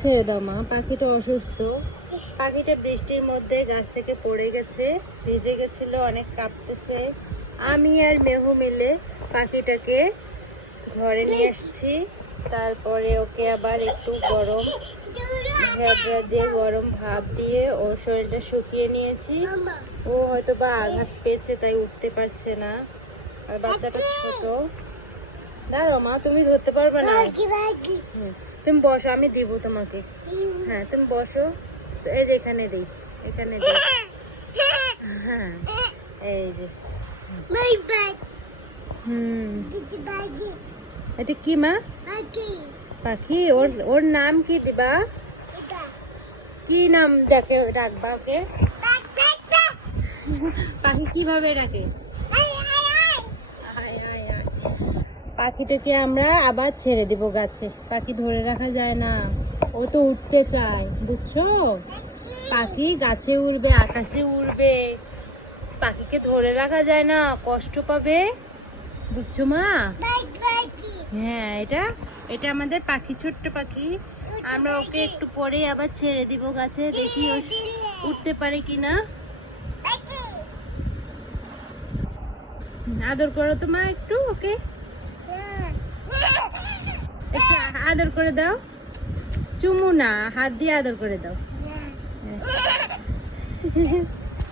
ছেড়ে দাও মা, পাখিটা অসুস্থ। পাখিটা বৃষ্টির মধ্যে গাছ থেকে পড়ে গেছে, ভিজে গেছিল, অনেক কাঁপতেছে। আমি আর মেহু মিলে পাখিটাকে ঘরে নিয়ে আসছি। তারপরে ওকে আবার একটু গরম ভেজা দিয়ে গরম ভাপ দিয়ে ওর শরীরটা শুকিয়ে নিয়েছি। ও হয়তো বা আঘাত পেয়েছে তাই উঠতে পারছে না, আর বাচ্চাটা ছোট। দাঁড়াও মা, তুমি ধরতে পারবে না। তুমি বসো, আমি দিব তোমাকে। হ্যাঁ তুমি বসো, এই যে এখানে দিই, এখানে দিই। হ্যাঁ এই যে। এটা কি মা? পাখি। ওর নাম কি দিবা? কি নাম ডাকবা ওকে? পাখি কিভাবে ডাকে? পাখিটাকে আমরা আবার ছেড়ে দিব গাছে। পাখি ধরে রাখা যায় না, ও তো উঠতে চায়, বুঝছো? পাখি গাছে উড়বে, আকাশে উড়বে, পাখিকে ধরে রাখা যায় না, কষ্ট পাবে, বুঝছো মা? হ্যাঁ, এটা এটা আমাদের পাখি, ছোট্ট পাখি। আমরা ওকে একটু পরে আবার ছেড়ে দিব গাছে, দেখি ও উঠতে পারে কিনা। আদর করো তো মা একটু ওকে, একটু আদর করে দাও। চুমু না, হাত দিয়ে আদর করে দাও।